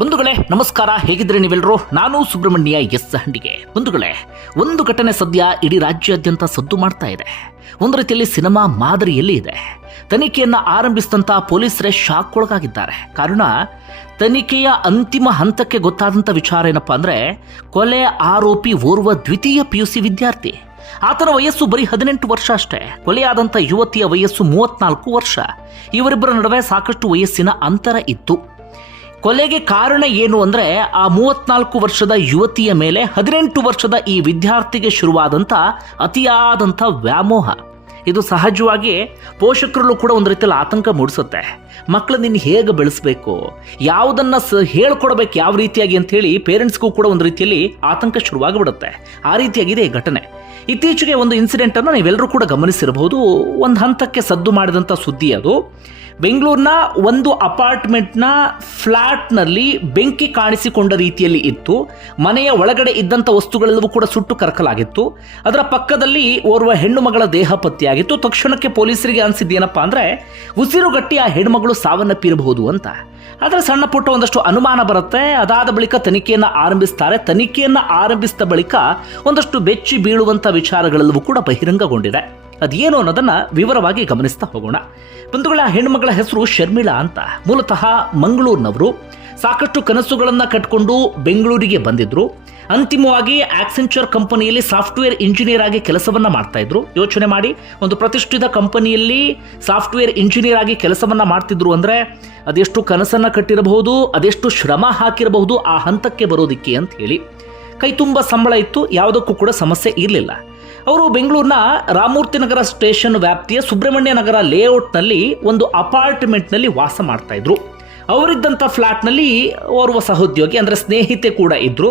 ಬಂಧುಗಳೇ, ನಮಸ್ಕಾರ. ಹೇಗಿದ್ರೆ ನೀವೆಲ್ಲರೂ ನಾನು ಸುಬ್ರಹ್ಮಣ್ಯ ಎಸ್ ಹಂಡಿಗೆ. ಬಂಧುಗಳೇ, ಒಂದು ಘಟನೆ ಸದ್ಯ ಇಡೀ ರಾಜ್ಯಾದ್ಯಂತ ಸದ್ದು ಮಾಡ್ತಾ ಇದೆ. ಒಂದು ರೀತಿಯಲ್ಲಿ ಸಿನಿಮಾ ಮಾದರಿಯಲ್ಲಿ ಇದೆ. ತನಿಖೆಯನ್ನು ಆರಂಭಿಸಿದಂಥ ಪೊಲೀಸರೇ ಶಾಕ್ ಒಳಗಾಗಿದ್ದಾರೆ ಕಾರಣ, ತನಿಖೆಯ ಅಂತಿಮ ಹಂತಕ್ಕೆ ಗೊತ್ತಾದಂಥ ವಿಚಾರ ಏನಪ್ಪಾ ಅಂದ್ರೆ, ಕೊಲೆ ಆರೋಪಿ ಓರ್ವ ದ್ವಿತೀಯ ಪಿ ಯು ಸಿ ವಿದ್ಯಾರ್ಥಿ. ಆತನ ವಯಸ್ಸು ಬರೀ ಹದಿನೆಂಟು ವರ್ಷ ಅಷ್ಟೇ. ಕೊಲೆಯಾದಂಥ ಯುವತಿಯ ವಯಸ್ಸು ಮೂವತ್ನಾಲ್ಕು ವರ್ಷ. ಇವರಿಬ್ಬರ ನಡುವೆ ಸಾಕಷ್ಟು ವಯಸ್ಸಿನ ಅಂತರ ಇತ್ತು. ಕೊಲೆಗೆ ಕಾರಣ ಏನು ಅಂದ್ರೆ ಆ ಮೂವತ್ನಾಲ್ಕು ವರ್ಷದ ಯುವತಿಯ ಮೇಲೆ ಹದಿನೆಂಟು ವರ್ಷದ ಈ ವಿದ್ಯಾರ್ಥಿಗೆ ಶುರುವಾದಂಥ ಅತಿಯಾದಂಥ ವ್ಯಾಮೋಹ. ಇದು ಸಹಜವಾಗಿ ಪೋಷಕರಲ್ಲೂ ಕೂಡ ಒಂದು ರೀತಿಯಲ್ಲಿ ಆತಂಕ ಮೂಡಿಸುತ್ತೆ. ಮಕ್ಕಳು ನಿನ್ನ ಹೇಗೆ ಬೆಳೆಸಬೇಕು? ಯಾವುದನ್ನು ಸ ಹೇಳ್ಕೊಡ್ಬೇಕು ಯಾವ ರೀತಿಯಾಗಿ ಅಂಥೇಳಿ ಪೇರೆಂಟ್ಸ್ಗೂ ಕೂಡ ಒಂದು ರೀತಿಯಲ್ಲಿ ಆತಂಕ ಶುರುವಾಗಿಬಿಡುತ್ತೆ. ಆ ರೀತಿಯಾಗಿದೆ ಈ ಘಟನೆ. ಇತ್ತೀಚೆಗೆ ಒಂದು ಇನ್ಸಿಡೆಂಟನ್ನು ನೀವೆಲ್ಲರೂ ಕೂಡ ಗಮನಿಸಿರಬಹುದು. ಒಂದು ಹಂತಕ್ಕೆ ಸದ್ದು ಮಾಡಿದಂಥ ಸುದ್ದಿ ಅದು. ಬೆಂಗಳೂರಿನ ಒಂದು ಅಪಾರ್ಟ್ಮೆಂಟ್ನ ಫ್ಲಾಟ್ನಲ್ಲಿ ಬೆಂಕಿ ಕಾಣಿಸಿಕೊಂಡ ರೀತಿಯಲ್ಲಿ ಇತ್ತು. ಮನೆಯ ಒಳಗಡೆ ಇದ್ದಂಥ ವಸ್ತುಗಳೆಲ್ಲವೂ ಕೂಡ ಸುಟ್ಟು ಕರಕಲಾಗಿತ್ತು. ಅದರ ಪಕ್ಕದಲ್ಲಿ ಓರ್ವ ಹೆಣ್ಣು ಮಗಳ ದೇಹ ಪತ್ತೆಯಾಗಿತ್ತು. ತಕ್ಷಣಕ್ಕೆ ಪೊಲೀಸರಿಗೆ ಅನಿಸಿದ್ದೇನಪ್ಪ ಅಂದರೆ ಉಸಿರುಗಟ್ಟಿ ಆ ಹೆಣ್ಮಗಳು ಸಾವನ್ನಪ್ಪಿರಬಹುದು ಅಂತ. ಆದರೆ ಸಣ್ಣ ಪುಟ್ಟ ಒಂದಷ್ಟು ಅನುಮಾನ ಬರುತ್ತೆ. ಅದಾದ ಬಳಿಕ ತನಿಖೆಯನ್ನು ಆರಂಭಿಸ್ತಾರೆ. ತನಿಖೆಯನ್ನು ಆರಂಭಿಸಿದ ಬಳಿಕ ಒಂದಷ್ಟು ಬೆಚ್ಚಿ ಬೀಳುವಂಥ ವಿಚಾರಗಳೆಲ್ಲವೂ ಕೂಡ ಬಹಿರಂಗಗೊಂಡಿದೆ. ಅದೇನು ಅನ್ನೋದನ್ನ ವಿವರವಾಗಿ ಗಮನಿಸ್ತಾ ಹೋಗೋಣ. ಬಂಧುಗಳ ಹೆಣ್ಮಗಳ ಹೆಸರು ಶರ್ಮಿಳಾ ಅಂತ. ಮೂಲತಃ ಮಂಗಳೂರಿನವರು. ಸಾಕಷ್ಟು ಕನಸುಗಳನ್ನು ಕಟ್ಕೊಂಡು ಬೆಂಗಳೂರಿಗೆ ಬಂದಿದ್ರು. ಅಂತಿಮವಾಗಿ ಆಕ್ಸೆಂಚರ್ ಕಂಪನಿಯಲ್ಲಿ ಸಾಫ್ಟ್ವೇರ್ ಇಂಜಿನಿಯರ್ ಆಗಿ ಕೆಲಸವನ್ನ ಮಾಡ್ತಾ ಇದ್ರು. ಯೋಚನೆ ಮಾಡಿ, ಒಂದು ಪ್ರತಿಷ್ಠಿತ ಕಂಪನಿಯಲ್ಲಿ ಸಾಫ್ಟ್ವೇರ್ ಇಂಜಿನಿಯರ್ ಆಗಿ ಕೆಲಸವನ್ನ ಮಾಡ್ತಿದ್ರು ಅಂದ್ರೆ ಅದೆಷ್ಟು ಕನಸನ್ನ ಕಟ್ಟಿರಬಹುದು, ಅದೆಷ್ಟು ಶ್ರಮ ಹಾಕಿರಬಹುದು ಆ ಹಂತಕ್ಕೆ ಬರೋದಿಕ್ಕೆ ಅಂತ ಹೇಳಿ. ಕೈ ತುಂಬ ಸಂಬಳ ಇತ್ತು, ಯಾವುದಕ್ಕೂ ಕೂಡ ಸಮಸ್ಯೆ ಇರಲಿಲ್ಲ. ಅವರು ಬೆಂಗಳೂರಿನ ರಾಮೂರ್ತಿ ನಗರ ಸ್ಟೇಷನ್ ವ್ಯಾಪ್ತಿಯ ಸುಬ್ರಹ್ಮಣ್ಯ ನಗರ ಲೇಔಟ್ನಲ್ಲಿ ಒಂದು ಅಪಾರ್ಟ್ಮೆಂಟ್ನಲ್ಲಿ ವಾಸ ಮಾಡ್ತಾ ಇದ್ರು. ಅವರಿದ್ದಂಥ ಫ್ಲ್ಯಾಟ್ನಲ್ಲಿ ಓರ್ವ ಸಹೋದ್ಯೋಗಿ, ಅಂದರೆ ಸ್ನೇಹಿತೆ ಕೂಡ ಇದ್ದರು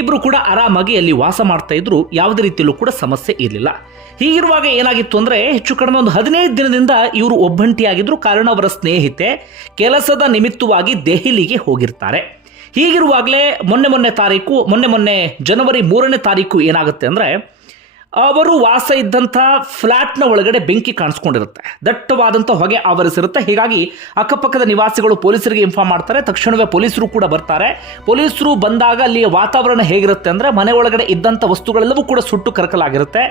ಇಬ್ಬರು ಕೂಡ ಆರಾಮಾಗಿ ಅಲ್ಲಿ ವಾಸ ಮಾಡ್ತಾ ಇದ್ರು. ಯಾವುದೇ ರೀತಿಯಲ್ಲೂ ಕೂಡ ಸಮಸ್ಯೆ ಇರಲಿಲ್ಲ. ಹೀಗಿರುವಾಗ ಏನಾಗಿತ್ತು ಅಂದರೆ, ಹೆಚ್ಚು ಕಡಿಮೆ ಒಂದು ಹದಿನೈದು ದಿನದಿಂದ ಇವರು ಒಬ್ಬಂಟಿಯಾಗಿದ್ದರು ಕಾರಣ ಅವರ ಸ್ನೇಹಿತೆ ಕೆಲಸದ ನಿಮಿತ್ತವಾಗಿ ದೆಹಲಿಗೆ ಹೋಗಿರ್ತಾರೆ. ಹೀಗಿರುವಾಗಲೇ ಮೊನ್ನೆ ಮೊನ್ನೆ ತಾರೀಕು, ಮೊನ್ನೆ ಮೊನ್ನೆ ಜನವರಿ ಮೂರನೇ ತಾರೀಕು ಏನಾಗುತ್ತೆ ಅಂದರೆ ಅವರು ವಾಸ ಇದ್ದಂಥ ಫ್ಲ್ಯಾಟ್ನ ಒಳಗಡೆ ಬೆಂಕಿ ಕಾಣಿಸ್ಕೊಂಡಿರುತ್ತೆ. ದಟ್ಟವಾದಂಥ ಹೊಗೆ ಆವರಿಸಿರುತ್ತೆ. ಹೀಗಾಗಿ ಅಕ್ಕಪಕ್ಕದ ನಿವಾಸಿಗಳು ಪೊಲೀಸರಿಗೆ ಇನ್ಫಾರ್ಮ್ ಮಾಡ್ತಾರೆ. ತಕ್ಷಣವೇ ಪೊಲೀಸರು ಕೂಡ ಬರ್ತಾರೆ. ಪೊಲೀಸರು ಬಂದಾಗ ಅಲ್ಲಿಯ ವಾತಾವರಣ ಹೇಗಿರುತ್ತೆ ಅಂದರೆ ಮನೆ ಒಳಗಡೆ ಇದ್ದಂಥ ವಸ್ತುಗಳೆಲ್ಲವೂ ಕೂಡ ಸುಟ್ಟು ಕರಕಲಾಗಿರುತ್ತೆ.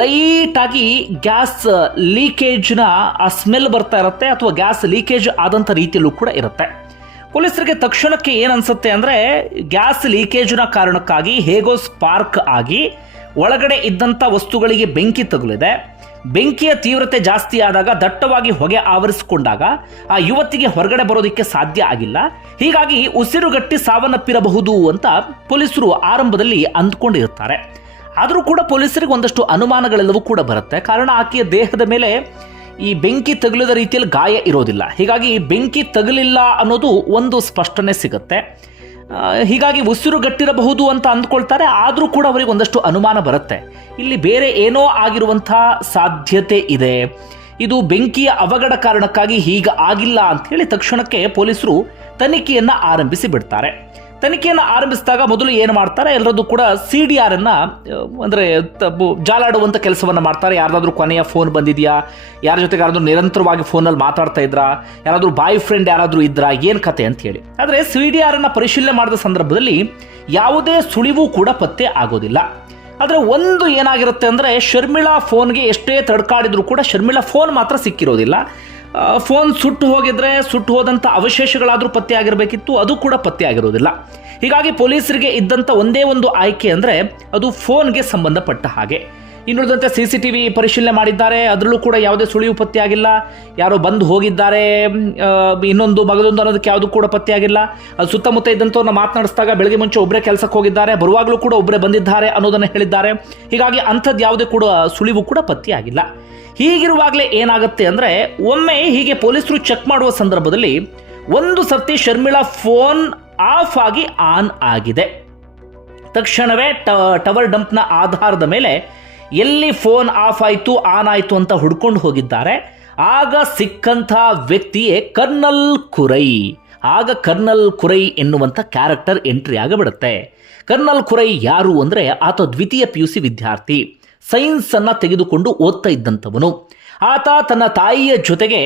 ಲೈಟಾಗಿ ಗ್ಯಾಸ್ ಲೀಕೇಜ್ನ ಆ ಸ್ಮೆಲ್ ಬರ್ತಾ ಇರುತ್ತೆ ಅಥವಾ ಗ್ಯಾಸ್ ಲೀಕೇಜ್ ಆದಂಥ ರೀತಿಯಲ್ಲೂ ಕೂಡ ಇರುತ್ತೆ. ಪೊಲೀಸರಿಗೆ ತಕ್ಷಣಕ್ಕೆ ಏನು ಅನ್ಸುತ್ತೆ ಅಂದರೆ ಗ್ಯಾಸ್ ಲೀಕೇಜ್ನ ಕಾರಣಕ್ಕಾಗಿ ಹೇಗೋ ಸ್ಪಾರ್ಕ್ ಆಗಿ ಒಳಗಡೆ ಇದ್ದಂಥ ವಸ್ತುಗಳಿಗೆ ಬೆಂಕಿ ತಗುಲಿದೆ. ಬೆಂಕಿಯ ತೀವ್ರತೆ ಜಾಸ್ತಿ ಆದಾಗ ದಟ್ಟವಾಗಿ ಹೊಗೆ ಆವರಿಸಿಕೊಂಡಾಗ ಆ ಯುವತಿಗೆ ಹೊರಗಡೆ ಬರೋದಕ್ಕೆ ಸಾಧ್ಯ ಆಗಿಲ್ಲ. ಹೀಗಾಗಿ ಉಸಿರುಗಟ್ಟಿ ಸಾವನ್ನಪ್ಪಿರಬಹುದು ಅಂತ ಪೊಲೀಸರು ಆರಂಭದಲ್ಲಿ ಅಂದ್ಕೊಂಡಿರ್ತಾರೆ ಆದರೂ ಕೂಡ ಪೊಲೀಸರಿಗೆ ಒಂದಷ್ಟು ಅನುಮಾನಗಳೆಲ್ಲವೂ ಕೂಡ ಬರುತ್ತೆ. ಕಾರಣ ಆಕೆಯ ದೇಹದ ಮೇಲೆ ಈ ಬೆಂಕಿ ತಗುಲಿದ ರೀತಿಯಲ್ಲಿ ಗಾಯ ಇರೋದಿಲ್ಲ. ಹೀಗಾಗಿ ಬೆಂಕಿ ತಗುಲಿಲ್ಲ ಅನ್ನೋದು ಒಂದು ಸ್ಪಷ್ಟನೆ ಸಿಗುತ್ತೆ. ಹೀಗಾಗಿ ಉಸಿರುಗಟ್ಟಿರಬಹುದು ಅಂತ ಅಂದ್ಕೊಳ್ತಾರೆ, ಆದರೂ ಕೂಡ ಅವರಿಗೆ ಒಂದಷ್ಟು ಅನುಮಾನ ಬರುತ್ತೆ. ಇಲ್ಲಿ ಬೇರೆ ಏನೋ ಆಗಿರುವಂಥ ಸಾಧ್ಯತೆ ಇದೆ. ಇದು ಬೆಂಕಿಯ ಅವಘಡ ಕಾರಣಕ್ಕಾಗಿ ಹೀಗ ಆಗಿಲ್ಲ ಅಂತ ಹೇಳಿ ತಕ್ಷಣಕ್ಕೆ ಪೊಲೀಸರು ತನಿಖೆಯನ್ನು ಆರಂಭಿಸಿ ಬಿಡ್ತಾರೆ. ತನಿಖೆಯನ್ನು ಆರಂಭಿಸಿದಾಗ ಮೊದಲು ಏನು ಮಾಡ್ತಾರೆ? ಎಲ್ಲರದ್ದು ಕೂಡ ಸಿ ಡಿ ಆರ್ ಅನ್ನ ಅಂದರೆ ಜಾಲಾಡುವಂಥ ಕೆಲಸವನ್ನು ಮಾಡ್ತಾರೆ. ಯಾರಾದರೂ ಕೊನೆಯ ಫೋನ್ ಬಂದಿದೆಯಾ? ಯಾರ ಜೊತೆಗೆ ಯಾರಾದರೂ ನಿರಂತರವಾಗಿ ಫೋನಲ್ಲಿ ಮಾತಾಡ್ತಾ ಇದ್ರಾ? ಯಾರಾದರೂ ಬಾಯ್ ಫ್ರೆಂಡ್ ಯಾರಾದರೂ ಇದ್ರಾ? ಏನು ಕತೆ ಅಂತ ಹೇಳಿ. ಆದರೆ ಸಿ ಡಿ ಆರ್ ಅನ್ನ ಪರಿಶೀಲನೆ ಮಾಡಿದ ಸಂದರ್ಭದಲ್ಲಿ ಯಾವುದೇ ಸುಳಿವು ಕೂಡ ಪತ್ತೆ ಆಗೋದಿಲ್ಲ. ಆದರೆ ಒಂದು ಏನಾಗಿರುತ್ತೆ ಅಂದರೆ, ಶರ್ಮಿಳಾ ಫೋನ್ಗೆ ಎಷ್ಟೇ ತಡ್ಕಾಡಿದ್ರು ಕೂಡ ಶರ್ಮಿಳಾ ಫೋನ್ ಮಾತ್ರ ಸಿಕ್ಕಿರೋದಿಲ್ಲ. ಫೋನ್ ಸುಟ್ಟು ಹೋಗಿದ್ರೆ ಸುಟ್ಟು ಹೋದಂಥ ಅವಶೇಷಗಳಾದರೂ ಪತ್ತೆ ಆಗಿರಬೇಕಿತ್ತು, ಅದು ಕೂಡ ಪತ್ತೆ ಆಗಿರೋದಿಲ್ಲ. ಹೀಗಾಗಿ ಪೊಲೀಸರಿಗೆ ಇದ್ದಂಥ ಒಂದೇ ಒಂದು ಆಯ್ಕೆ ಅಂದರೆ ಅದು ಫೋನ್ಗೆ ಸಂಬಂಧಪಟ್ಟ ಹಾಗೆ. ಇನ್ನುಳಿದಂತೆ ಸಿ ಸಿ ಟಿ ವಿ ಪರಿಶೀಲನೆ ಮಾಡಿದ್ದಾರೆ. ಅದರಲ್ಲೂ ಕೂಡ ಯಾವುದೇ ಸುಳಿವು ಪತ್ತೆಯಾಗಿಲ್ಲ. ಯಾರು ಬಂದು ಹೋಗಿದ್ದಾರೆ. ಇನ್ನೊಂದು ಮಗದೊಂದು ಅನ್ನೋದಕ್ಕೆ ಯಾವುದು ಕೂಡ ಪತ್ತೆಯಾಗಿಲ್ಲ. ಅದು ಸುತ್ತಮುತ್ತ ಇದ್ದಂಥವ್ರನ್ನ ಮಾತನಾಡಿಸಿದಾಗ ಬೆಳಗ್ಗೆ ಮುಂಚೆ ಒಬ್ಬರೇ ಕೆಲಸಕ್ಕೆ ಹೋಗಿದ್ದಾರೆ. ಬರುವಾಗಲೂ ಕೂಡ ಒಬ್ಬರೇ ಬಂದಿದ್ದಾರೆ ಅನ್ನೋದನ್ನು ಹೇಳಿದ್ದಾರೆ. ಹೀಗಾಗಿ ಅಂಥದ್ದು ಯಾವುದೇ ಕೂಡ ಸುಳಿವು ಕೂಡ ಪತ್ತೆಯಾಗಿಲ್ಲ. ಹೀಗಿರುವಾಗಲೇ ಏನಾಗುತ್ತೆ ಅಂದರೆ, ಒಮ್ಮೆ ಹೀಗೆ ಪೊಲೀಸರು ಚೆಕ್ ಮಾಡುವ ಸಂದರ್ಭದಲ್ಲಿ ಒಂದು ಸರ್ತಿ ಶರ್ಮಿಳಾ ಫೋನ್ ಆಫ್ ಆಗಿ ಆನ್ ಆಗಿದೆ. ತಕ್ಷಣವೇ ಟವರ್ ಡಂಪ್ನ ಆಧಾರದ ಮೇಲೆ ಎಲ್ಲಿ ಫೋನ್ ಆಫ್ ಆಯಿತು, ಆನ್ ಆಯಿತು ಅಂತ ಹುಡ್ಕೊಂಡು ಹೋಗಿದ್ದಾರೆ, ಆಗ ಸಿಕ್ಕಂಥ ವ್ಯಕ್ತಿಯೇ ಕರ್ನಲ್ ಕುರೈ. ಆಗ ಕರ್ನಲ್ ಕುರೈ ಎನ್ನುವಂಥ ಕ್ಯಾರೆಕ್ಟರ್ ಎಂಟ್ರಿ ಆಗಿಬಿಡುತ್ತೆ. ಕರ್ನಲ್ ಕುರೈ ಯಾರು ಅಂದರೆ ಆತ ದ್ವಿತೀಯ ಪಿ ಯು ಸಿ ವಿದ್ಯಾರ್ಥಿ. ಸೈನ್ಸನ್ನು ತೆಗೆದುಕೊಂಡು ಓದ್ತಾ ಇದ್ದಂಥವನು. ಆತ ತನ್ನ ತಾಯಿಯ ಜೊತೆಗೆ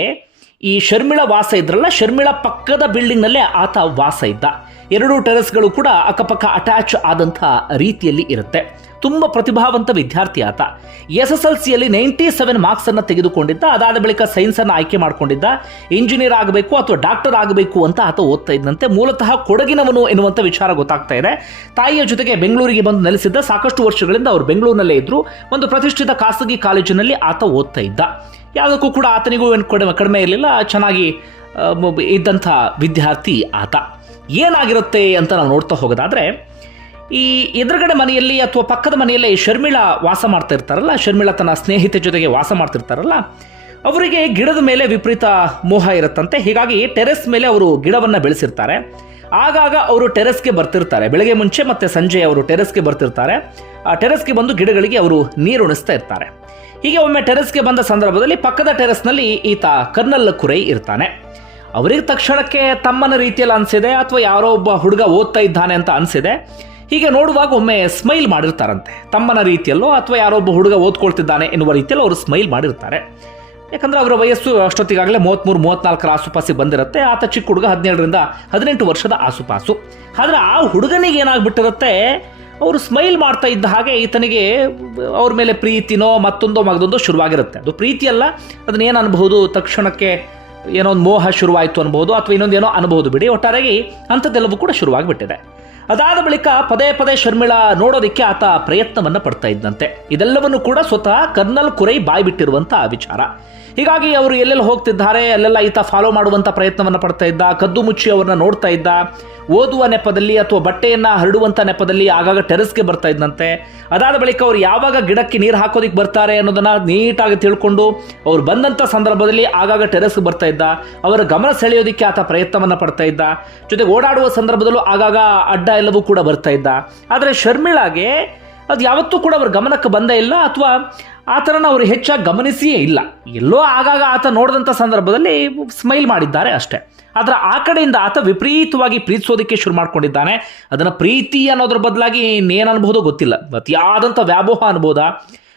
ಈ ಶರ್ಮಿಳ ವಾಸ ಇದ್ರಲ್ಲ, ಶರ್ಮಿಳ ಪಕ್ಕದ ಬಿಲ್ಡಿಂಗ್ನಲ್ಲೇ ಆತ ವಾಸ ಇದ್ದ. ಎರಡೂ ಟೆರೆಸ್ಗಳು ಕೂಡ ಅಕ್ಕಪಕ್ಕ ಅಟ್ಯಾಚ್ ಆದಂಥ ರೀತಿಯಲ್ಲಿ ಇರುತ್ತೆ. ತುಂಬ ಪ್ರತಿಭಾವಂತ ವಿದ್ಯಾರ್ಥಿ ಆತ. ಎಸ್ ಎಸ್ ಎಲ್ ಸಿಯಲ್ಲಿ ನೈಂಟಿ ಸೆವೆನ್ ಮಾರ್ಕ್ಸನ್ನು ತೆಗೆದುಕೊಂಡಿದ್ದ, ಅದಾದ ಬಳಿಕ ಸೈನ್ಸನ್ನು ಆಯ್ಕೆ ಮಾಡಿಕೊಂಡಿದ್ದ, ಇಂಜಿನಿಯರ್ ಆಗಬೇಕು ಅಥವಾ ಡಾಕ್ಟರ್ ಆಗಬೇಕು ಅಂತ ಆತ ಓದ್ತಾ ಇದ್ದಂತೆ ಮೂಲತಃ ಕೊಡಗಿನವನು ಎನ್ನುವಂಥ ವಿಚಾರ ಗೊತ್ತಾಗ್ತಾ ಇದೆ. ತಾಯಿಯ ಜೊತೆಗೆ ಬೆಂಗಳೂರಿಗೆ ಬಂದು ನೆಲೆಸಿದ್ದ, ಸಾಕಷ್ಟು ವರ್ಷಗಳಿಂದ ಅವರು ಬೆಂಗಳೂರಿನಲ್ಲೇ ಇದ್ದರು ಒಂದು ಪ್ರತಿಷ್ಠಿತ ಖಾಸಗಿ ಕಾಲೇಜಿನಲ್ಲಿ ಆತ ಓದ್ತಾ ಇದ್ದ. ಯಾವುದಕ್ಕೂ ಕೂಡ ಆತನಿಗೂ ಏನು ಕಡಿಮೆ ಕಡಿಮೆ ಇರಲಿಲ್ಲ. ಚೆನ್ನಾಗಿ ಇದ್ದಂಥ ವಿದ್ಯಾರ್ಥಿ ಆತ. ಏನಾಗಿರುತ್ತೆ ಅಂತ ನಾವು ನೋಡ್ತಾ ಹೋಗೋದಾದ್ರೆ ಈ ಎದುರುಗಡೆ ಮನೆಯಲ್ಲಿ ಅಥವಾ ಪಕ್ಕದ ಮನೆಯಲ್ಲೇ ಶರ್ಮಿಳಾ ವಾಸ ಮಾಡ್ತಾ ಇರ್ತಾರಲ್ಲ ಶರ್ಮಿಳಾ ತನ್ನ ಸ್ನೇಹಿತೆ ಜೊತೆಗೆ ವಾಸ ಮಾಡ್ತಿರ್ತಾರಲ್ಲ, ಅವರಿಗೆ ಗಿಡದ ಮೇಲೆ ವಿಪರೀತ ಮೋಹ ಇರುತ್ತಂತೆ. ಹೀಗಾಗಿ ಟೆರೆಸ್ ಮೇಲೆ ಅವರು ಗಿಡವನ್ನು ಬೆಳೆಸಿರ್ತಾರೆ. ಆಗಾಗ ಅವರು ಟೆರೆಸ್ಗೆ ಬರ್ತಿರ್ತಾರೆ. ಬೆಳಗ್ಗೆ ಮುಂಚೆ ಮತ್ತೆ ಸಂಜೆ ಅವರು ಟೆರೆಸ್ಗೆ ಬರ್ತಿರ್ತಾರೆ. ಆ ಟೆರೆಸ್ಗೆ ಬಂದು ಗಿಡಗಳಿಗೆ ಅವರು ನೀರುಣಿಸ್ತಾ ಇರ್ತಾರೆ. ಹೀಗೆ ಒಮ್ಮೆ ಟೆರೆಸ್ಗೆ ಬಂದ ಸಂದರ್ಭದಲ್ಲಿ ಪಕ್ಕದ ಟೆರೆಸ್ನಲ್ಲಿ ಈತ ಕರ್ನಲ್ ಕುರೈ ಇರ್ತಾನೆ. ಅವರಿಗೆ ತಕ್ಷಣಕ್ಕೆ ತಮ್ಮನ ರೀತಿಯಲ್ಲಿ ಅನಿಸಿದೆ ಅಥವಾ ಯಾರೋ ಒಬ್ಬ ಹುಡುಗ ಓದ್ತಾ ಇದ್ದಾನೆ ಅಂತ ಅನಿಸಿದೆ. ಹೀಗೆ ನೋಡುವಾಗ ಒಮ್ಮೆ ಸ್ಮೈಲ್ ಮಾಡಿರ್ತಾರಂತೆ. ತಮ್ಮನ ರೀತಿಯಲ್ಲೋ ಅಥವಾ ಯಾರೋ ಒಬ್ಬ ಹುಡುಗ ಓದ್ಕೊಳ್ತಿದ್ದಾನೆ ಎನ್ನುವ ರೀತಿಯಲ್ಲಿ ಅವರು ಸ್ಮೈಲ್ ಮಾಡಿರ್ತಾರೆ. ಯಾಕಂದ್ರೆ ಅವರ ವಯಸ್ಸು ಅಷ್ಟೊತ್ತಿಗಾಗಲೇ ಮೂವತ್ತ್ಮೂರು ಮೂವತ್ನಾಲ್ಕರ ಆಸುಪಾಸಿಗೆ ಬಂದಿರುತ್ತೆ. ಆತ ಚಿಕ್ಕ ಹುಡುಗ ಹದಿನೇಳರಿಂದ ಹದಿನೆಂಟು ವರ್ಷದ ಆಸುಪಾಸು. ಆದರೆ ಆ ಹುಡುಗನಿಗೆ ಏನಾಗ್ಬಿಟ್ಟಿರುತ್ತೆ? ಅವರು ಸ್ಮೈಲ್ ಮಾಡ್ತಾ ಇದ್ದ ಹಾಗೆ ಈತನಿಗೆ ಅವ್ರ ಮೇಲೆ ಪ್ರೀತಿನೋ ಮತ್ತೊಂದೋ ಮಗದೊಂದೋ ಶುರುವಾಗಿರುತ್ತೆ. ಅದು ಪ್ರೀತಿ ಅಲ್ಲ ಅದನ್ನ ಏನು ಅನ್ಬಹುದು? ತಕ್ಷಣಕ್ಕೆ ಏನೋ ಒಂದು ಮೋಹ ಶುರುವಾಯಿತು ಅನ್ಬೋದು ಅಥವಾ ಇನ್ನೊಂದು ಏನೋ ಅನ್ಬೋದು ಬಿಡಿ. ಒಟ್ಟಾರೆಯಾಗಿ ಅಂಥದ್ದೆಲ್ಲವೂ ಕೂಡ ಶುರುವಾಗಿಬಿಟ್ಟಿದೆ. ಅದಾದ ಬಳಿಕ ಪದೇ ಪದೇ ಶರ್ಮಿಳಾ ನೋಡೋದಕ್ಕೆ ಆತ ಪ್ರಯತ್ನವನ್ನು ಪಡ್ತಾ ಇದ್ದಂತೆ. ಇದೆಲ್ಲವನ್ನು ಕೂಡ ಸ್ವತಃ ಕರ್ನಲ್ ಕುರೈ ಬಾಯ್ಬಿಟ್ಟಿರುವಂತಹ ವಿಚಾರ. ಹೀಗಾಗಿ ಅವರು ಎಲ್ಲೆಲ್ಲಿ ಹೋಗ್ತಿದ್ದಾರೆ, ಅಲ್ಲೆಲ್ಲ ಈತ ಫಾಲೋ ಮಾಡುವಂಥ ಪ್ರಯತ್ನವನ್ನು ಪಡ್ತಾ ಇದ್ದ, ಕದ್ದು ಮುಚ್ಚಿ ಅವ್ರನ್ನ ನೋಡ್ತಾ ಇದ್ದ, ಓದುವ ನೆಪದಲ್ಲಿ ಅಥವಾ ಬಟ್ಟೆಯನ್ನು ಹರಡುವಂಥ ನೆಪದಲ್ಲಿ ಆಗಾಗ ಟೆರೆಸ್ಗೆ ಬರ್ತಾ ಇದ್ದಂತೆ ಅದಾದ ಬಳಿಕ ಅವ್ರು ಯಾವಾಗ ಗಿಡಕ್ಕೆ ನೀರು ಹಾಕೋದಿಕ್ಕೆ ಬರ್ತಾರೆ ಅನ್ನೋದನ್ನು ನೀಟಾಗಿ ತಿಳ್ಕೊಂಡು ಅವ್ರು ಬಂದಂಥ ಸಂದರ್ಭದಲ್ಲಿ ಆಗಾಗ ಟೆರೆಸ್ಗೆ ಬರ್ತಾ ಇದ್ದ. ಅವರ ಗಮನ ಸೆಳೆಯೋದಕ್ಕೆ ಆತ ಪ್ರಯತ್ನವನ್ನು ಪಡ್ತಾ ಇದ್ದ. ಜೊತೆಗೆ ಓಡಾಡುವ ಸಂದರ್ಭದಲ್ಲೂ ಆಗಾಗ ಅಡ್ಡ ಎಲ್ಲವೂ ಕೂಡ ಬರ್ತಾ ಇದ್ದ. ಆದರೆ ಶರ್ಮಿಳಾಗೆ ಅದು ಯಾವತ್ತೂ ಕೂಡ ಅವ್ರ ಗಮನಕ್ಕೆ ಬಂದೇ ಇಲ್ಲ, ಅಥವಾ ಆ ಥರನ ಅವರು ಹೆಚ್ಚಾಗಿ ಗಮನಿಸಿಯೇ ಇಲ್ಲ. ಎಲ್ಲೋ ಆಗಾಗ ಆತ ನೋಡಿದಂಥ ಸಂದರ್ಭದಲ್ಲಿ ಸ್ಮೈಲ್ ಮಾಡಿದ್ದಾರೆ ಅಷ್ಟೇ. ಆದರೆ ಆ ಕಡೆಯಿಂದ ಆತ ವಿಪರೀತವಾಗಿ ಪ್ರೀತಿಸೋದಕ್ಕೆ ಶುರು ಮಾಡ್ಕೊಂಡಿದ್ದಾನೆ. ಅದನ್ನು ಪ್ರೀತಿ ಅನ್ನೋದ್ರ ಬದಲಾಗಿ ಇನ್ನೇನು ಅನ್ಬೋದೋ ಗೊತ್ತಿಲ್ಲ. ಅತಿಯಾದಂಥ ವ್ಯಾಮೋಹ ಅನ್ಬೋದ?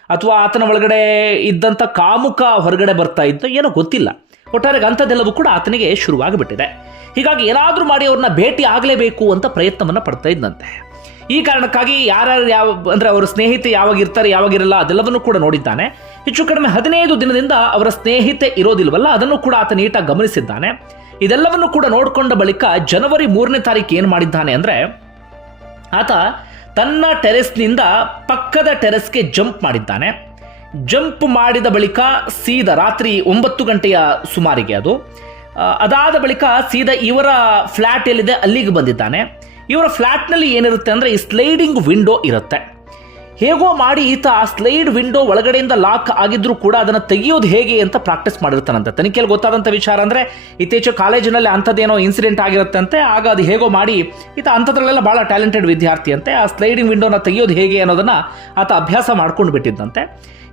ಅಥವಾ ಆತನ ಒಳಗಡೆ ಇದ್ದಂಥ ಕಾಮುಕ ಹೊರಗಡೆ ಬರ್ತಾ ಇತ್ತು ಏನೋ ಗೊತ್ತಿಲ್ಲ. ಒಟ್ಟಾರೆಗೆ ಅಂಥದ್ದೆಲ್ಲವೂ ಕೂಡ ಆತನಿಗೆ ಶುರುವಾಗಿಬಿಟ್ಟಿದೆ. ಹೀಗಾಗಿ ಏನಾದರೂ ಮಾಡಿ ಅವ್ರನ್ನ ಭೇಟಿ ಆಗಲೇಬೇಕು ಅಂತ ಪ್ರಯತ್ನವನ್ನು ಪಡ್ತಾ ಇದ್ದಂತೆ ಈ ಕಾರಣಕ್ಕಾಗಿ ಯಾರ್ಯಾರು ಯಾವ, ಅಂದ್ರೆ ಅವರ ಸ್ನೇಹಿತೆ ಯಾವಾಗ ಇರ್ತಾರೆ, ಯಾವಾಗ ಇರಲ್ಲ, ಅದೆಲ್ಲವನ್ನು ಕೂಡ ನೋಡಿದ್ದಾನೆ. ಹೆಚ್ಚು ಕಡಿಮೆ ಹದಿನೈದು ದಿನದಿಂದ ಅವರ ಸ್ನೇಹಿತೆ ಇರೋದಿಲ್ವಲ್ಲ, ಅದನ್ನು ಕೂಡ ಆತ ನೀಟಾಗಿ ಗಮನಿಸಿದ್ದಾನೆ. ಇದೆಲ್ಲವನ್ನು ಕೂಡ ನೋಡಿಕೊಂಡ ಬಳಿಕ ಜನವರಿ ಮೂರನೇ ತಾರೀಕು ಏನು ಮಾಡಿದ್ದಾನೆ ಅಂದರೆ, ಆತ ತನ್ನ ಟೆರೆಸ್ನಿಂದ ಪಕ್ಕದ ಟೆರೆಸ್ಗೆ ಜಂಪ್ ಮಾಡಿದ್ದಾನೆ. ಜಂಪ್ ಮಾಡಿದ ಬಳಿಕ ಸೀದಾ ರಾತ್ರಿ ಒಂಬತ್ತು ಗಂಟೆಯ ಸುಮಾರಿಗೆ ಅದು. ಅದಾದ ಬಳಿಕ ಸೀದಾ ಇವರ ಫ್ಲ್ಯಾಟ್ ಎಲ್ಲಿದೆ ಅಲ್ಲಿಗೆ ಬಂದಿದ್ದಾನೆ. ಇವರ ಫ್ಲ್ಯಾಟ್ನಲ್ಲಿ ಏನಿರುತ್ತೆ ಅಂದರೆ ಈ ಸ್ಲೈಡಿಂಗ್ ವಿಂಡೋ ಇರುತ್ತೆ. ಹೇಗೋ ಮಾಡಿ ಈತ ಆ ಸ್ಲೈಡ್ ವಿಂಡೋ ಒಳಗಡೆಯಿಂದ ಲಾಕ್ ಆಗಿದ್ರೂ ಕೂಡ ಅದನ್ನು ತೆಗೆಯೋದು ಹೇಗೆ ಅಂತ ಪ್ರಾಕ್ಟೀಸ್ ಮಾಡಿರ್ತಾನಂತೆ. ತನಿಖೆಯಲ್ಲಿ ಗೊತ್ತಾದಂಥ ವಿಚಾರ ಅಂದರೆ ಇತ್ತೀಚೆಗೆ ಕಾಲೇಜಿನಲ್ಲಿ ಅಂಥದ್ದೇನೋ ಇನ್ಸಿಡೆಂಟ್ ಆಗಿರುತ್ತಂತೆ, ಆಗ ಅದು ಹೇಗೋ ಮಾಡಿ ಈತ ಅಂಥದ್ರಲ್ಲೆಲ್ಲ ಭಾಳ ಟ್ಯಾಲೆಂಟೆಡ್ ವಿದ್ಯಾರ್ಥಿ ಅಂತೆ, ಆ ಸ್ಲೈಡಿಂಗ್ ವಿಂಡೋನ ತೆಗೆಯೋದು ಹೇಗೆ ಅನ್ನೋದನ್ನು ಆತ ಅಭ್ಯಾಸ ಮಾಡ್ಕೊಂಡು ಬಿಟ್ಟಿದ್ದಂತೆ.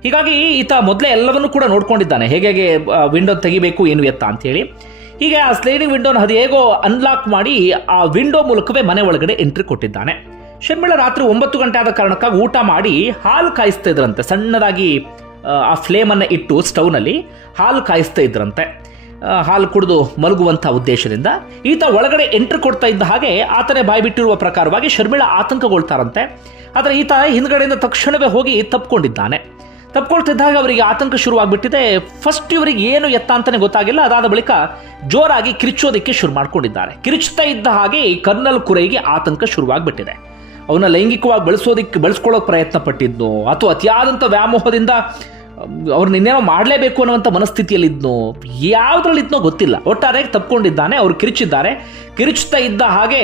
ಹೀಗಾಗಿ ಈತ ಮೊದಲೇ ಎಲ್ಲವನ್ನೂ ಕೂಡ ನೋಡ್ಕೊಂಡಿದ್ದಾನೆ. ಹೇಗೆ ವಿಂಡೋ ತೆಗಿಬೇಕು, ಏನು ಎತ್ತ ಅಂತೇಳಿ. ಹೀಗೆ ಆ ಸ್ಲೈಡಿಂಗ್ ವಿಂಡೋನ ಅದು ಹೇಗೋ ಅನ್ಲಾಕ್ ಮಾಡಿ ಆ ವಿಂಡೋ ಮೂಲಕವೇ ಮನೆ ಒಳಗಡೆ ಎಂಟ್ರಿ ಕೊಟ್ಟಿದ್ದಾನೆ. ಶರ್ಮಿಳ ರಾತ್ರಿ ಒಂಬತ್ತು ಗಂಟೆ ಆದ ಕಾರಣಕ್ಕಾಗಿ ಊಟ ಮಾಡಿ ಹಾಲು ಕಾಯಿಸ್ತಾ ಇದ್ರಂತೆ. ಸಣ್ಣದಾಗಿ ಆ, ಫ್ಲೇಮನ್ನು ಇಟ್ಟು ಸ್ಟವ್ನಲ್ಲಿ ಹಾಲು ಕಾಯಿಸ್ತಾ ಇದ್ರಂತೆ. ಹಾಲು ಕುಡಿದು ಮಲಗುವಂಥ ಉದ್ದೇಶದಿಂದ ಈತ ಒಳಗಡೆ ಎಂಟ್ರಿ ಕೊಡ್ತಾ ಇದ್ದ ಹಾಗೆ ಆತನೇ ಬಾಯ್ಬಿಟ್ಟಿರುವ ಪ್ರಕಾರವಾಗಿ ಶರ್ಮಿಳ ಆತಂಕಗೊಳ್ತಾರಂತೆ. ಆದರೆ ಈತ ಹಿಂದ್ಗಡೆಯಿಂದ ತಕ್ಷಣವೇ ಹೋಗಿ ತಪ್ಕೊಂಡಿದ್ದಾನೆ. ತಪ್ಕೊಳ್ತಿದ್ದಾಗ ಅವರಿಗೆ ಆತಂಕ ಶುರುವಾಗ್ಬಿಟ್ಟಿದೆ. ಫಸ್ಟ್ ಇವರಿಗೆ ಏನು ಎತ್ತ ಅಂತಲೇ ಗೊತ್ತಾಗಿಲ್ಲ. ಅದಾದ ಬಳಿಕ ಜೋರಾಗಿ ಕಿರಿಚೋದಕ್ಕೆ ಶುರು ಮಾಡ್ಕೊಂಡಿದ್ದಾರೆ. ಕಿರಿಚ್ತಾ ಇದ್ದ ಹಾಗೆ ಕರ್ನಲ್ ಕುರೈಗೆ ಆತಂಕ ಶುರುವಾಗ್ಬಿಟ್ಟಿದೆ. ಅವನ್ನ ಲೈಂಗಿಕವಾಗಿ ಬಳಸೋದಕ್ಕೆ ಬಳಸ್ಕೊಳ್ಳೋಕೆ ಪ್ರಯತ್ನ ಪಟ್ಟಿದ್ದು ಅಥವಾ ಅತಿಯಾದಂಥ ವ್ಯಾಮೋಹದಿಂದ ಅವ್ರನ್ನ ಇನ್ನೇನೋ ಮಾಡಲೇಬೇಕು ಅನ್ನುವಂಥ ಯಾವುದ್ರಲ್ಲಿ ಇದ್ನೋ ಗೊತ್ತಿಲ್ಲ. ಒಟ್ಟಾರೆ ತಪ್ಕೊಂಡಿದ್ದಾನೆ, ಅವ್ರು ಕಿರಿಚಿದ್ದಾರೆ. ಕಿರಿಚ್ತಾ ಇದ್ದ ಹಾಗೆ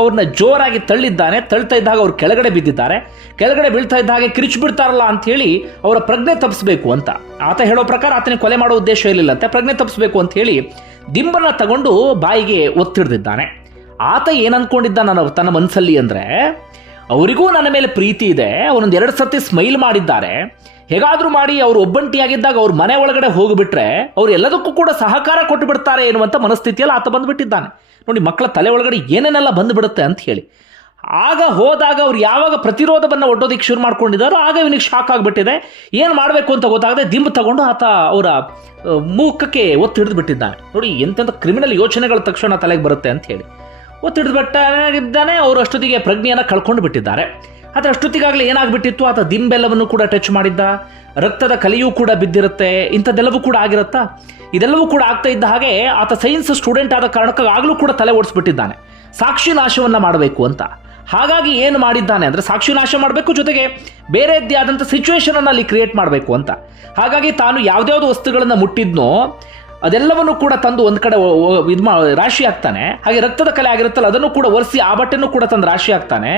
ಅವ್ರನ್ನ ಜೋರಾಗಿ ತಳ್ಳಿದ್ದಾನೆ, ತಳ್ತಾ ಇದ್ದಾಗ ಅವ್ರು ಕೆಳಗಡೆ ಬಿದ್ದಿದ್ದಾರೆ. ಕೆಳಗಡೆ ಬೀಳ್ತಾ ಇದ್ದ ಹಾಗೆ ಕಿರಿಚು ಬಿಡ್ತಾರಲ್ಲ ಅಂತ ಹೇಳಿ ಅವರ ಪ್ರಜ್ಞೆ ತಪ್ಪಿಸ್ಬೇಕು ಅಂತ. ಆತ ಹೇಳೋ ಪ್ರಕಾರ ಆತನಿಗೆ ಕೊಲೆ ಮಾಡೋ ಉದ್ದೇಶ ಇರಲಿಲ್ಲಂತೆ ಪ್ರಜ್ಞೆ ತಪ್ಪಿಸ್ಬೇಕು ಅಂತ ಹೇಳಿ ದಿಂಬನ ತಗೊಂಡು ಬಾಯಿಗೆ ಒತ್ತಿಡ್ದಿದ್ದಾನೆ. ಆತ ಏನನ್ಕೊಂಡಿದ್ದ ನನ್ನ ತನ್ನ ಮನಸ್ಸಲ್ಲಿ ಅಂದರೆ ಅವರಿಗೂ ನನ್ನ ಮೇಲೆ ಪ್ರೀತಿ ಇದೆ. ಅವರೊಂದು ಎರಡು ಸರ್ತಿ ಸ್ಮೈಲ್ ಮಾಡಿದ್ದಾರೆ. ಹೇಗಾದರೂ ಮಾಡಿ ಅವರು ಒಬ್ಬಂಟಿಯಾಗಿದ್ದಾಗ ಅವ್ರ ಮನೆ ಒಳಗಡೆ ಹೋಗಿಬಿಟ್ರೆ ಅವ್ರು ಎಲ್ಲದಕ್ಕೂ ಕೂಡ ಸಹಕಾರ ಕೊಟ್ಟು ಬಿಡ್ತಾರೆ ಎನ್ನುವಂಥ ಮನಸ್ಥಿತಿಯಲ್ಲಿ ಆತ ಬಂದುಬಿಟ್ಟಿದ್ದಾನೆ. ನೋಡಿ, ಮಕ್ಕಳ ತಲೆ ಒಳಗಡೆ ಏನೇನೆಲ್ಲ ಬಂದುಬಿಡುತ್ತೆ ಅಂತ ಹೇಳಿ. ಆಗ ಹೋದಾಗ ಅವ್ರು ಯಾವಾಗ ಪ್ರತಿರೋಧವನ್ನು ಒಡ್ಡೋದಕ್ಕೆ ಶುರು ಮಾಡ್ಕೊಂಡಿದ್ದಾರೋ ಆಗ ಇವನಿಗೆ ಶಾಕ್ ಆಗಿಬಿಟ್ಟಿದೆ. ಏನು ಮಾಡಬೇಕು ಅಂತ ಗೊತ್ತಾಗದೆ ದಿಂಬು ತಗೊಂಡು ಆತ ಅವರ ಮೂಕಕ್ಕೆ ಒತ್ತು ಹಿಡಿದು ಬಿಟ್ಟಿದ್ದಾನೆ ನೋಡಿ, ಎಂತೆಂಥ ಕ್ರಿಮಿನಲ್ ಯೋಚನೆಗಳ ತಕ್ಷಣ ತಲೆಗೆ ಬರುತ್ತೆ ಅಂತ ಹೇಳಿ. ಒತ್ತು ಹಿಡಿದು ಬಿಟ್ಟಿದ್ದಾನೆ ಅವರು ಅಷ್ಟೊತ್ತಿಗೆ ಪ್ರಜ್ಞೆಯನ್ನು ಕಳ್ಕೊಂಡು ಬಿಟ್ಟಿದ್ದಾರೆ. ಆದರೆ ಅಷ್ಟೊತ್ತಿಗಾಗಲೇ ಏನಾಗ್ಬಿಟ್ಟಿತ್ತು? ಆತ ದಿಂಬೆಲ್ಲವನ್ನು ಕೂಡ ಟಚ್ ಮಾಡಿದ್ದ. ರಕ್ತದ ಕಲೆಯೂ ಕೂಡ ಬಿದ್ದಿರುತ್ತೆ. ಇಂಥದ್ದೆಲ್ಲವೂ ಕೂಡ ಆಗಿರುತ್ತಾ? ಇದೆಲ್ಲವೂ ಕೂಡ ಆಗ್ತಾ ಇದ್ದ ಹಾಗೆ ಆತ ಸೈನ್ಸ್ ಸ್ಟೂಡೆಂಟ್ ಆದ ಕಾರಣಕ್ಕಾಗಿ ಆಗಲೂ ಕೂಡ ತಲೆ ಓಡಿಸ್ಬಿಟ್ಟಿದ್ದಾನೆ. ಸಾಕ್ಷಿ ನಾಶವನ್ನು ಮಾಡಬೇಕು ಅಂತ. ಹಾಗಾಗಿ ಏನು ಮಾಡಿದ್ದಾನೆ ಅಂದರೆ ಸಾಕ್ಷಿ ನಾಶ ಮಾಡಬೇಕು ಜೊತೆಗೆ ಬೇರೆದ್ದೇ ಆದಂಥ ಸಿಚುವೇಶನನ್ನು ಅಲ್ಲಿ ಕ್ರಿಯೇಟ್ ಮಾಡಬೇಕು ಅಂತ. ಹಾಗಾಗಿ ತಾನು ಯಾವುದ್ಯಾವ್ದು ವಸ್ತುಗಳನ್ನು ಮುಟ್ಟಿದ್ನೋ ಅದೆಲ್ಲವನ್ನು ಕೂಡ ತಂದು ಒಂದು ಕಡೆ ರಾಶಿ ಹಾಕ್ತಾನೆ. ಹಾಗೆ ರಕ್ತದ ಕಲೆ ಆಗಿರುತ್ತಲ್ಲ, ಅದನ್ನು ಕೂಡ ಒರೆಸಿ ಆ ಬಟ್ಟೆನೂ ಕೂಡ ತಂದು ರಾಶಿ ಹಾಕ್ತಾನೆ.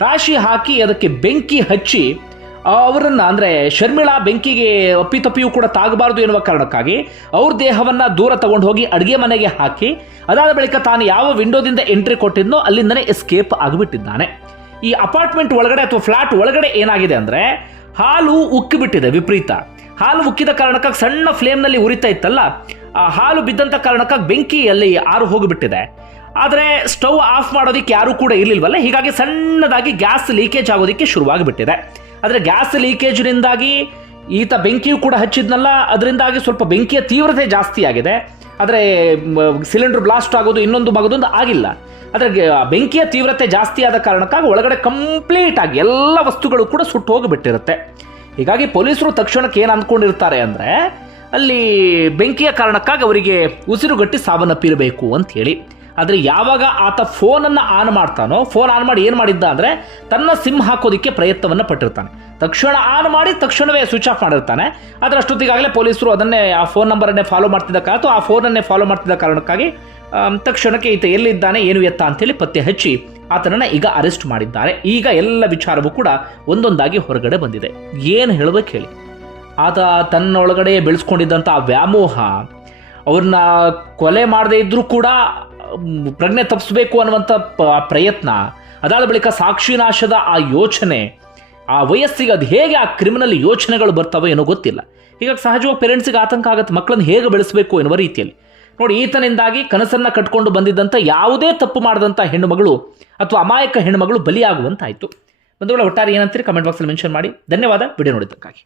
ರಾಶಿ ಹಾಕಿ ಅದಕ್ಕೆ ಬೆಂಕಿ ಹಚ್ಚಿ ಅವರನ್ನ ಅಂದ್ರೆ ಶರ್ಮಿಳಾ ಬೆಂಕಿಗೆ ಅಪ್ಪಿತಪ್ಪಿಯೂ ಕೂಡ ತಾಗಬಾರದು ಎನ್ನುವ ಕಾರಣಕ್ಕಾಗಿ ಅವ್ರ ದೇಹವನ್ನ ದೂರ ತಗೊಂಡು ಹೋಗಿ ಅಡುಗೆ ಮನೆಗೆ ಹಾಕಿ, ಅದಾದ ಬಳಿಕ ತಾನು ಯಾವ ವಿಂಡೋದಿಂದ ಎಂಟ್ರಿ ಕೊಟ್ಟಿದ್ನೋ ಅಲ್ಲಿಂದನೇ ಎಸ್ಕೇಪ್ ಆಗಿಬಿಟ್ಟಿದ್ದಾನೆ. ಈ ಅಪಾರ್ಟ್ಮೆಂಟ್ ಒಳಗಡೆ ಅಥವಾ ಫ್ಲಾಟ್ ಒಳಗಡೆ ಏನಾಗಿದೆ ಅಂದ್ರೆ, ಹಾಲು ಉಕ್ಕಿಬಿಟ್ಟಿದೆ ವಿಪರೀತ. ಹಾಲು ಉಕ್ಕಿದ ಕಾರಣಕ್ಕಾಗಿ ಸಣ್ಣ ಫ್ಲೇಮ್ನಲ್ಲಿ ಉರಿತಾ ಇತ್ತಲ್ಲ ಆ ಹಾಲು ಬಿದ್ದಂಥ ಕಾರಣಕ್ಕಾಗಿ ಬೆಂಕಿಯಲ್ಲಿ ಆರು ಹೋಗಿಬಿಟ್ಟಿದೆ. ಆದರೆ ಸ್ಟವ್ ಆಫ್ ಮಾಡೋದಕ್ಕೆ ಯಾರೂ ಕೂಡ ಇರಲಿಲ್ವಲ್ಲ? ಹೀಗಾಗಿ ಸಣ್ಣದಾಗಿ ಗ್ಯಾಸ್ ಲೀಕೇಜ್ ಆಗೋದಕ್ಕೆ ಶುರುವಾಗಿಬಿಟ್ಟಿದೆ. ಆದರೆ ಗ್ಯಾಸ್ ಲೀಕೇಜ್ನಿಂದಾಗಿ ಈತ ಬೆಂಕಿಯು ಕೂಡ ಹಚ್ಚಿದ್ನಲ್ಲ, ಅದರಿಂದಾಗಿ ಸ್ವಲ್ಪ ಬೆಂಕಿಯ ತೀವ್ರತೆ ಜಾಸ್ತಿ ಆಗಿದೆ. ಆದರೆ ಸಿಲಿಂಡರ್ ಬ್ಲಾಸ್ಟ್ ಆಗೋದು, ಇನ್ನೊಂದು ಮಗದೊಂದು ಆಗಿಲ್ಲ. ಆದರೆ ಬೆಂಕಿಯ ತೀವ್ರತೆ ಜಾಸ್ತಿ ಆದ ಕಾರಣಕ್ಕಾಗಿ ಒಳಗಡೆ ಕಂಪ್ಲೀಟ್ ಆಗಿ ಎಲ್ಲ ವಸ್ತುಗಳು ಕೂಡ ಸುಟ್ಟು ಹೋಗಿಬಿಟ್ಟಿರುತ್ತೆ. ಹೀಗಾಗಿ ಪೊಲೀಸರು ತಕ್ಷಣಕ್ಕೆ ಏನು ಅಂದ್ಕೊಂಡಿರ್ತಾರೆ ಅಂದರೆ ಅಲ್ಲಿ ಬೆಂಕಿಯ ಕಾರಣಕ್ಕಾಗಿ ಅವರಿಗೆ ಉಸಿರುಗಟ್ಟಿ ಸಾವನ್ನಪ್ಪಿರಬೇಕು ಅಂತ ಹೇಳಿ. ಆದರೆ ಯಾವಾಗ ಆತ ಫೋನನ್ನು ಆನ್ ಮಾಡ್ತಾನೋ ಫೋನ್ ಆನ್ ಮಾಡಿ ಏನು ಮಾಡಿದ್ದ ಅಂದರೆ ತನ್ನ ಸಿಮ್ ಹಾಕೋದಕ್ಕೆ ಪ್ರಯತ್ನವನ್ನು ಪಟ್ಟಿರ್ತಾನೆ. ತಕ್ಷಣ ಆನ್ ಮಾಡಿ ತಕ್ಷಣವೇ ಸ್ವಿಚ್ ಆಫ್ ಮಾಡಿರ್ತಾನೆ. ಆದರೆ ಅಷ್ಟೊತ್ತಿಗಾಗಲೇ ಪೊಲೀಸರು ಅದನ್ನೇ ಆ ಫೋನ್ ನಂಬರನ್ನೇ ಫಾಲೋ ಮಾಡ್ತಿದ್ದ ಅಥವಾ ಆ ಫೋನನ್ನೇ ಫಾಲೋ ಮಾಡ್ತಿದ್ದ ಕಾರಣಕ್ಕಾಗಿ ತಕ್ಷಣಕ್ಕೆ ಈತ ಎಲ್ಲಿದ್ದಾನೆ, ಏನು ಎತ್ತ ಅಂತೇಳಿ ಪತ್ತೆ ಹಚ್ಚಿ ಆತನನ್ನು ಈಗ ಅರೆಸ್ಟ್ ಮಾಡಿದ್ದಾರೆ. ಈಗ ಎಲ್ಲ ವಿಚಾರವೂ ಕೂಡ ಒಂದೊಂದಾಗಿ ಹೊರಗಡೆ ಬಂದಿದೆ. ಏನು ಹೇಳಬೇಕು ಹೇಳಿ. ಆತ ತನ್ನೊಳಗಡೆ ಬೆಳೆಸ್ಕೊಂಡಿದ್ದಂಥ ವ್ಯಾಮೋಹ, ಅವ್ರನ್ನ ಕೊಲೆ ಮಾಡದೇ ಇದ್ದರೂ ಕೂಡ ಪ್ರಜ್ಞೆ ತಪ್ಪಿಸ್ಬೇಕು ಅನ್ನುವಂಥ ಪ್ರಯತ್ನ. ಅದಾದ ಬಳಿಕ ಸಾಕ್ಷಿನಾಶದ ಆ ಯೋಚನೆ, ಆ ವಯಸ್ಸಿಗೆ ಅದು ಹೇಗೆ ಆ ಕ್ರಿಮಿನಲ್ ಯೋಚನೆಗಳು ಬರ್ತವೆ ಏನೋ ಗೊತ್ತಿಲ್ಲ. ಹೀಗಾಗಿ ಸಹಜವಾಗಿ ಪೇರೆಂಟ್ಸಿಗೆ ಆತಂಕ ಆಗುತ್ತೆ, ಮಕ್ಕಳನ್ನು ಹೇಗೆ ಬೆಳೆಸಬೇಕು ಎನ್ನುವ ರೀತಿಯಲ್ಲಿ. ನೋಡಿ, ಈತನಿಂದಾಗಿ ಕನಸನ್ನು ಕಟ್ಕೊಂಡು ಬಂದಿದ್ದಂಥ ಯಾವುದೇ ತಪ್ಪು ಮಾಡದಂಥ ಹೆಣ್ಣುಮಗಳು ಅಥವಾ ಅಮಾಯಕ ಹೆಣ್ಣುಮಗಳು ಬಲಿಯಾಗುವಂತಾಯಿತು. ಬಂಧುಗಳ, ಒಟ್ಟಾರೆ ಏನಂತೀರಿ? ಕಮೆಂಟ್ ಬಾಕ್ಸಲ್ಲಿ ಮೆನ್ಷನ್ ಮಾಡಿ. ಧನ್ಯವಾದ. ವಿಡಿಯೋ ನೋಡಿದ್ದಕ್ಕಾಗಿ.